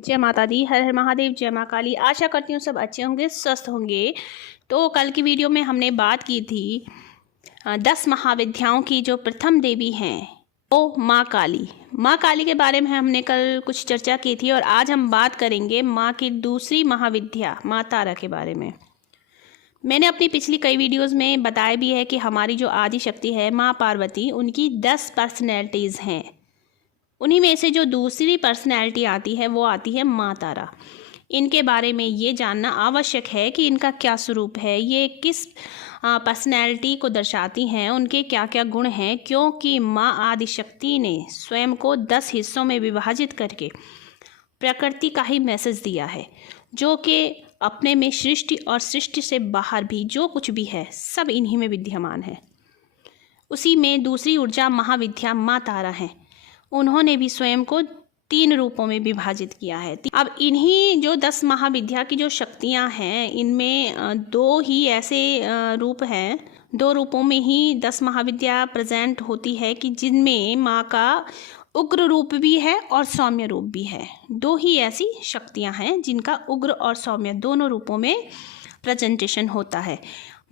जय माता दी, हर हर महादेव, जय माँ काली। आशा करती हूँ सब अच्छे होंगे, स्वस्थ होंगे। तो कल की वीडियो में हमने बात की थी 10 महाविद्याओं की जो प्रथम देवी हैं वो माँ काली। माँ काली के बारे में हमने कल कुछ चर्चा की थी और आज हम बात करेंगे माँ की दूसरी महाविद्या माँ तारा के बारे में। मैंने अपनी पिछली कई वीडियोज़ में बताया भी है कि हमारी जो आदि शक्ति है माँ पार्वती, उनकी 10 पर्सनैलिटीज़ हैं। उन्हीं में से जो दूसरी पर्सनैलिटी आती है वो आती है माँ तारा। इनके बारे में ये जानना आवश्यक है कि इनका क्या स्वरूप है, ये किस पर्सनैलिटी को दर्शाती हैं, उनके क्या क्या गुण हैं, क्योंकि माँ आदिशक्ति ने स्वयं को 10 हिस्सों में विभाजित करके प्रकृति का ही मैसेज दिया है, जो कि अपने में सृष्टि और सृष्टि से बाहर भी जो कुछ भी है सब इन्हीं में विद्यमान है। उसी में दूसरी ऊर्जा महाविद्या माँ तारा है। उन्होंने भी स्वयं को 3 रूपों में विभाजित किया है। अब इन्हीं जो 10 महाविद्या की जो शक्तियां हैं, इनमें 2 ही ऐसे रूप हैं, 2 रूपों में ही 10 महाविद्या प्रेजेंट होती है कि जिनमें माँ का उग्र रूप भी है और सौम्य रूप भी है। 2 ही ऐसी शक्तियां हैं जिनका उग्र और सौम्य दोनों रूपों में प्रेजेंटेशन होता है।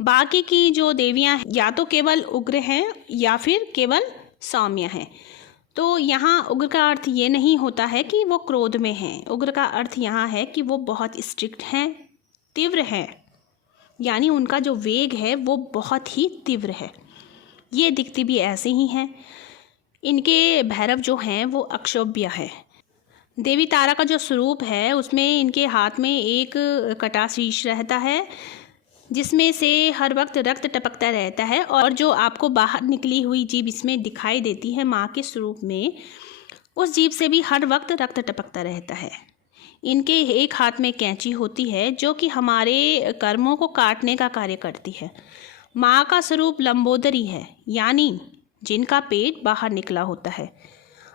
बाकी की जो देवियां या तो केवल उग्र हैं या फिर केवल सौम्य हैं। तो यहाँ उग्र का अर्थ ये नहीं होता है कि वो क्रोध में हैं। उग्र का अर्थ यहाँ है कि वो बहुत स्ट्रिक्ट हैं, तीव्र हैं, यानी उनका जो वेग है वो बहुत ही तीव्र है। ये दिखती भी ऐसे ही हैं। इनके भैरव जो हैं वो अक्षोभ्य है। देवी तारा का जो स्वरूप है उसमें इनके हाथ में एक कटा शीश रहता है, जिसमें से हर वक्त रक्त टपकता रहता है, और जो आपको बाहर निकली हुई जीभ इसमें दिखाई देती है माँ के स्वरूप में, उस जीभ से भी हर वक्त रक्त टपकता रहता है। इनके एक हाथ में कैंची होती है जो कि हमारे कर्मों को काटने का कार्य करती है। माँ का स्वरूप लंबोदरी है, यानी जिनका पेट बाहर निकला होता है।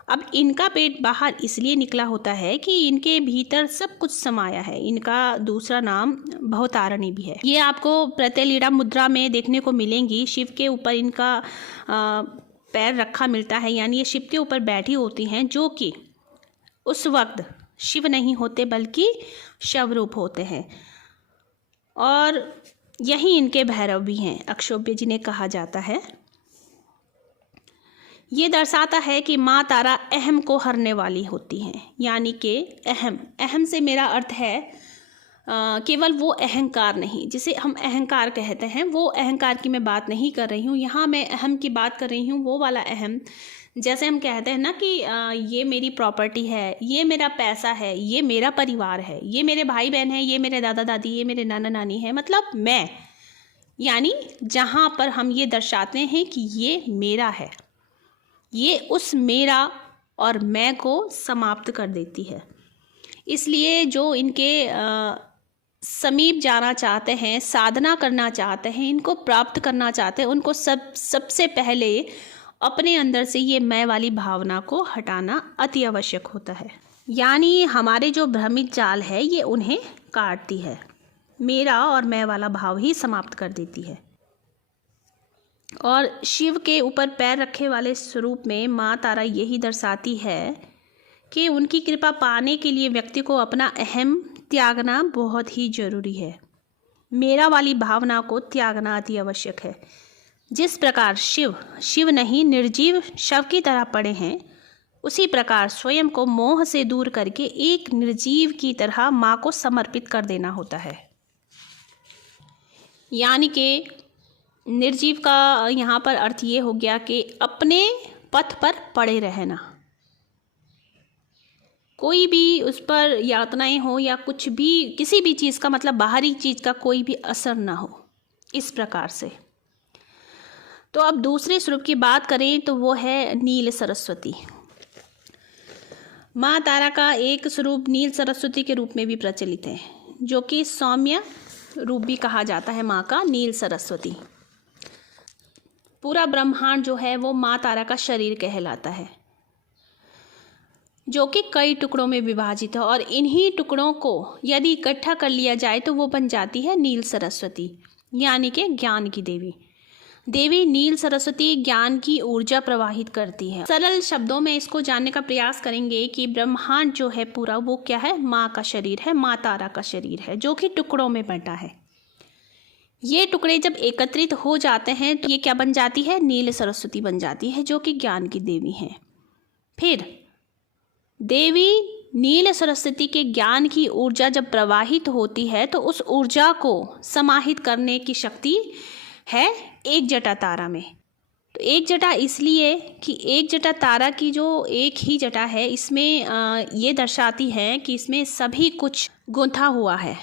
अब इनका पेट बाहर इसलिए निकला होता है कि इनके भीतर सब कुछ समाया है। इनका दूसरा नाम भवतारिणी भी है। ये आपको प्रत्यलीड़ा मुद्रा में देखने को मिलेंगी। शिव के ऊपर इनका पैर रखा मिलता है, यानी ये शिव के ऊपर बैठी होती हैं, जो कि उस वक्त शिव नहीं होते बल्कि शवरूप होते हैं। और यही इनके भैरव भी हैं, अक्षोभ्य जिन्हें कहा जाता है। ये दर्शाता है कि माँ तारा अहम को हरने वाली होती हैं, यानी कि अहम से मेरा अर्थ है केवल वो अहंकार नहीं जिसे हम अहंकार कहते हैं, वो अहंकार की मैं बात नहीं कर रही हूँ। यहाँ मैं अहम की बात कर रही हूँ, वो वाला अहम जैसे हम कहते हैं ना कि ये मेरी प्रॉपर्टी है, ये मेरा पैसा है, ये मेरा परिवार है, ये मेरे भाई बहन है, ये मेरे दादा दादी, ये मेरे नाना नानी है, मतलब मैं, यानी जहाँ पर हम ये दर्शाते हैं कि ये मेरा है, ये उस मेरा और मैं को समाप्त कर देती है। इसलिए जो इनके समीप जाना चाहते हैं, साधना करना चाहते हैं, इनको प्राप्त करना चाहते हैं, उनको सबसे पहले अपने अंदर से ये मैं वाली भावना को हटाना अति आवश्यक होता है। यानी हमारे जो भ्रमित जाल है ये उन्हें काटती है, मेरा और मैं वाला भाव ही समाप्त कर देती है। और शिव के ऊपर पैर रखे वाले स्वरूप में माँ तारा यही दर्शाती है कि उनकी कृपा पाने के लिए व्यक्ति को अपना अहम त्यागना बहुत ही जरूरी है। मेरा वाली भावना को त्यागना अति आवश्यक है। जिस प्रकार शिव नहीं निर्जीव शव की तरह पड़े हैं, उसी प्रकार स्वयं को मोह से दूर करके एक निर्जीव की तरह माँ को समर्पित कर देना होता है। यानी कि निर्जीव का यहाँ पर अर्थ ये हो गया कि अपने पथ पर पड़े रहना, कोई भी उस पर यातनाएं हो या कुछ भी, किसी भी चीज़ का मतलब बाहरी चीज़ का कोई भी असर ना हो, इस प्रकार से। तो अब दूसरे स्वरूप की बात करें तो वो है नील सरस्वती। माँ तारा का एक स्वरूप नील सरस्वती के रूप में भी प्रचलित है, जो कि सौम्य रूप भी कहा जाता है माँ का, नील सरस्वती। पूरा ब्रह्मांड जो है वो माँ तारा का शरीर कहलाता है, जो कि कई टुकड़ों में विभाजित है, और इन्हीं टुकड़ों को यदि इकट्ठा कर लिया जाए तो वो बन जाती है नील सरस्वती, यानी कि ज्ञान की देवी। देवी नील सरस्वती ज्ञान की ऊर्जा प्रवाहित करती है। सरल शब्दों में इसको जानने का प्रयास करेंगे कि ब्रह्मांड जो है पूरा वो क्या है, माँ का शरीर है, माँ तारा का शरीर है, जो कि टुकड़ों में बंटा है। ये टुकड़े जब एकत्रित हो जाते हैं तो ये क्या बन जाती है, नील सरस्वती बन जाती है, जो कि ज्ञान की देवी है। फिर देवी नील सरस्वती के ज्ञान की ऊर्जा जब प्रवाहित होती है तो उस ऊर्जा को समाहित करने की शक्ति है एक जटा तारा में। तो एक जटा इसलिए कि एक जटा तारा की जो एक ही जटा है, इसमें ये दर्शाती है कि इसमें सभी कुछ गुंथा हुआ है।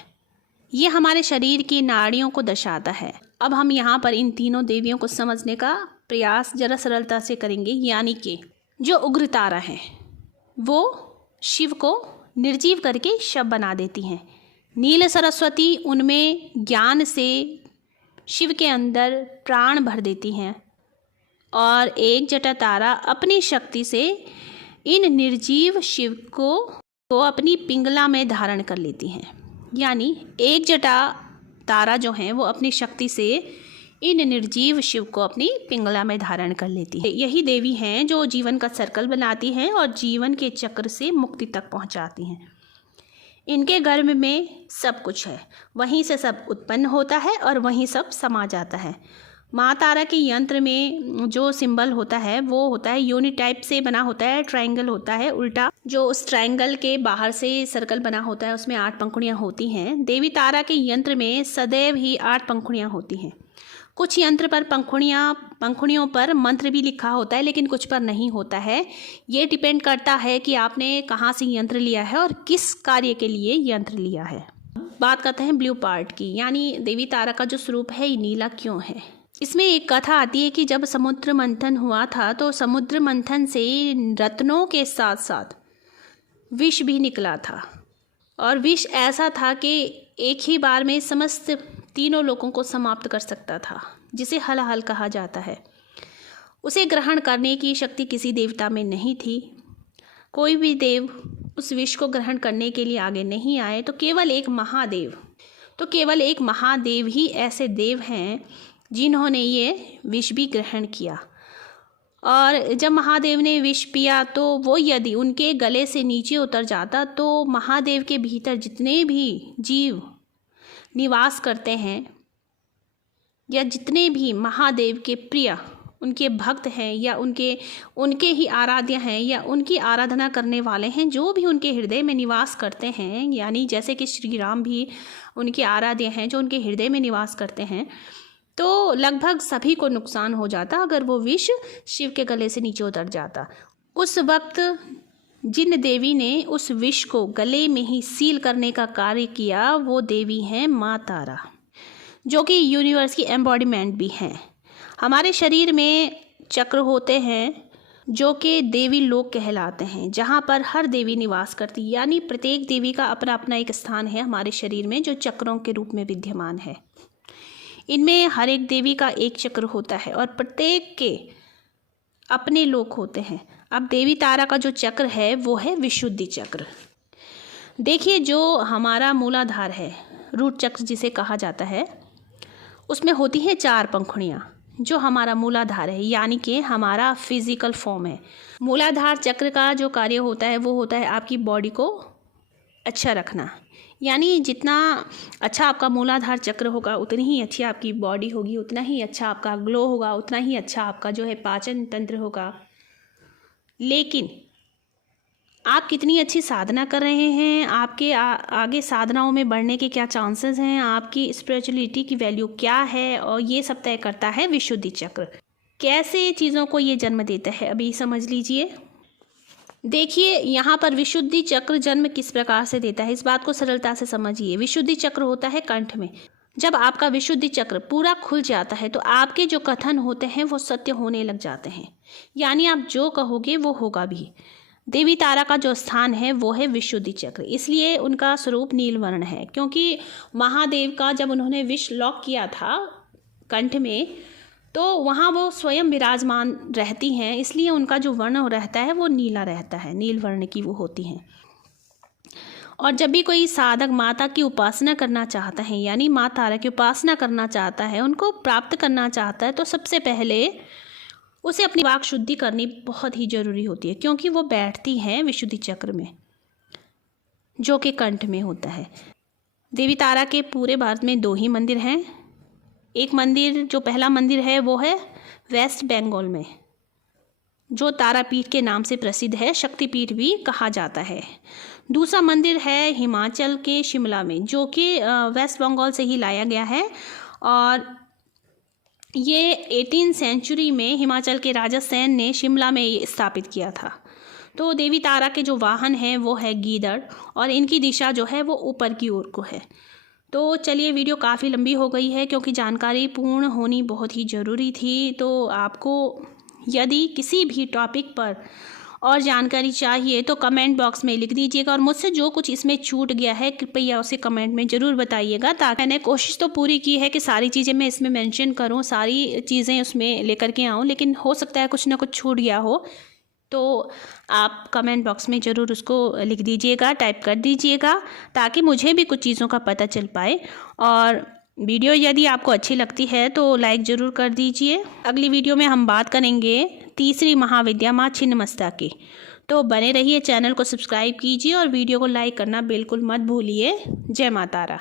ये हमारे शरीर की नाड़ियों को दर्शाता है। अब हम यहाँ पर इन तीनों देवियों को समझने का प्रयास जरा सरलता से करेंगे। यानी कि जो उग्र तारा है वो शिव को निर्जीव करके शव बना देती हैं। नील सरस्वती उनमें ज्ञान से शिव के अंदर प्राण भर देती हैं और एक जटा तारा अपनी शक्ति से इन निर्जीव शिव को अपनी पिंगला में धारण कर लेती हैं। यानी एक जटा तारा जो हैं वो अपनी शक्ति से इन निर्जीव शिव को अपनी पिंगला में धारण कर लेती है। यही देवी हैं जो जीवन का सर्कल बनाती हैं और जीवन के चक्र से मुक्ति तक पहुंचाती हैं। इनके गर्भ में सब कुछ है, वहीं से सब उत्पन्न होता है और वहीं सब समा जाता है। माँ तारा के यंत्र में जो सिंबल होता है वो होता है यूनिट टाइप से बना होता है, ट्रायंगल होता है उल्टा, जो उस ट्रायंगल के बाहर से सर्कल बना होता है उसमें 8 पंखुड़ियाँ होती हैं। देवी तारा के यंत्र में सदैव ही 8 पंखुड़ियाँ होती हैं। कुछ यंत्र पर पंखुड़ियों पर मंत्र भी लिखा होता है, लेकिन कुछ पर नहीं होता है। ये डिपेंड करता है कि आपने कहाँ से यंत्र लिया है और किस कार्य के लिए यंत्र लिया है। बात करते हैं ब्लू पार्ट की, यानी देवी तारा का जो स्वरूप है ये नीला क्यों है। इसमें एक कथा आती है कि जब समुद्र मंथन हुआ था तो समुद्र मंथन से रत्नों के साथ साथ विष भी निकला था, और विष ऐसा था कि एक ही बार में समस्त तीनों लोगों को समाप्त कर सकता था, जिसे हलाहल कहा जाता है। उसे ग्रहण करने की शक्ति किसी देवता में नहीं थी। कोई भी देव उस विष को ग्रहण करने के लिए आगे नहीं आए। तो केवल एक महादेव ही ऐसे देव हैं जिन्होंने ये विष भी ग्रहण किया। और जब महादेव ने विष पिया तो वो यदि उनके गले से नीचे उतर जाता तो महादेव के भीतर जितने भी जीव निवास करते हैं या जितने भी महादेव के प्रिय उनके भक्त हैं या उनके ही आराध्य हैं या उनकी आराधना करने वाले हैं, जो भी उनके हृदय में निवास करते हैं, यानी जैसे कि श्री राम भी उनके आराध्य हैं जो उनके हृदय में निवास करते हैं, तो लगभग सभी को नुकसान हो जाता अगर वो विष शिव के गले से नीचे उतर जाता। उस वक्त जिन देवी ने उस विष को गले में ही सील करने का कार्य किया वो देवी हैं माँ तारा, जो कि यूनिवर्स की एम्बॉडीमेंट भी हैं। हमारे शरीर में चक्र होते हैं जो कि देवी लोक कहलाते हैं, जहाँ पर हर देवी निवास करती, यानी प्रत्येक देवी का अपना अपना एक स्थान है हमारे शरीर में जो चक्रों के रूप में विद्यमान है। इनमें हर एक देवी का एक चक्र होता है और प्रत्येक के अपने लोक होते हैं। अब देवी तारा का जो चक्र है वो है विशुद्धि चक्र। देखिए, जो हमारा मूलाधार है, रूट चक्र जिसे कहा जाता है, उसमें होती हैं 4 पंखुड़ियाँ जो हमारा मूलाधार है, यानी कि हमारा फिजिकल फॉर्म है। मूलाधार चक्र का जो कार्य होता है वो होता है आपकी बॉडी को अच्छा रखना, यानी जितना अच्छा आपका मूलाधार चक्र होगा उतनी ही अच्छी आपकी बॉडी होगी, उतना ही अच्छा आपका ग्लो होगा, उतना ही अच्छा आपका जो है पाचन तंत्र होगा। लेकिन आप कितनी अच्छी साधना कर रहे हैं, आपके आगे साधनाओं में बढ़ने के क्या चांसेस हैं, आपकी स्पिरिचुअलिटी की वैल्यू क्या है, और ये सब तय करता है विशुद्धि चक्र। कैसे चीज़ों को ये जन्म देता है अभी समझ लीजिए। देखिए, यहाँ पर विशुद्धि चक्र जन्म किस प्रकार से देता है, इस बात को सरलता से समझिए। विशुद्धि चक्र होता है कंठ में। जब आपका विशुद्धि चक्र पूरा खुल जाता है तो आपके जो कथन होते हैं वो सत्य होने लग जाते हैं, यानी आप जो कहोगे वो होगा भी। देवी तारा का जो स्थान है वो है विशुद्धि चक्र, इसलिए उनका स्वरूप नीलवर्ण है, क्योंकि महादेव का जब उन्होंने विष लॉक किया था कंठ में तो वहाँ वो स्वयं विराजमान रहती हैं, इसलिए उनका जो वर्ण रहता है वो नीला रहता है, नील वर्ण की वो होती हैं। और जब भी कोई साधक माता की उपासना करना चाहता है, यानी माँ तारा की उपासना करना चाहता है, उनको प्राप्त करना चाहता है, तो सबसे पहले उसे अपनी वाक शुद्धि करनी बहुत ही ज़रूरी होती है, क्योंकि वो बैठती हैं विशुद्धि चक्र में, जो कि कंठ में होता है। देवी तारा के पूरे भारत में 2 ही मंदिर हैं। एक मंदिर, जो पहला मंदिर है, वो है वेस्ट बंगाल में, जो तारापीठ के नाम से प्रसिद्ध है, शक्तिपीठ भी कहा जाता है। दूसरा मंदिर है हिमाचल के शिमला में, जो कि वेस्ट बंगाल से ही लाया गया है, और ये 18वीं सेंचुरी में हिमाचल के राजा सेन ने शिमला में स्थापित किया था। तो देवी तारा के जो वाहन हैं वो है गीदड़, और इनकी दिशा जो है वो ऊपर की ओर को है। तो चलिए, वीडियो काफ़ी लंबी हो गई है, क्योंकि जानकारी पूर्ण होनी बहुत ही ज़रूरी थी। तो आपको यदि किसी भी टॉपिक पर और जानकारी चाहिए तो कमेंट बॉक्स में लिख दीजिएगा, और मुझसे जो कुछ इसमें छूट गया है कृपया उसे कमेंट में ज़रूर बताइएगा। ताकि मैंने कोशिश तो पूरी की है कि सारी चीज़ें मैं इसमें मेंशन करूं, सारी चीज़ें उसमें लेकर के आऊं, लेकिन हो सकता है कुछ ना कुछ छूट गया हो। तो आप कमेंट बॉक्स में ज़रूर उसको लिख दीजिएगा, टाइप कर दीजिएगा, ताकि मुझे भी कुछ चीज़ों का पता चल पाए। और वीडियो यदि आपको अच्छी लगती है तो लाइक ज़रूर कर दीजिए। अगली वीडियो में हम बात करेंगे तीसरी महाविद्या माँ छिन्नमस्ता की। तो बने रहिए, चैनल को सब्सक्राइब कीजिए और वीडियो को लाइक करना बिल्कुल मत भूलिए। जय माँ तारा।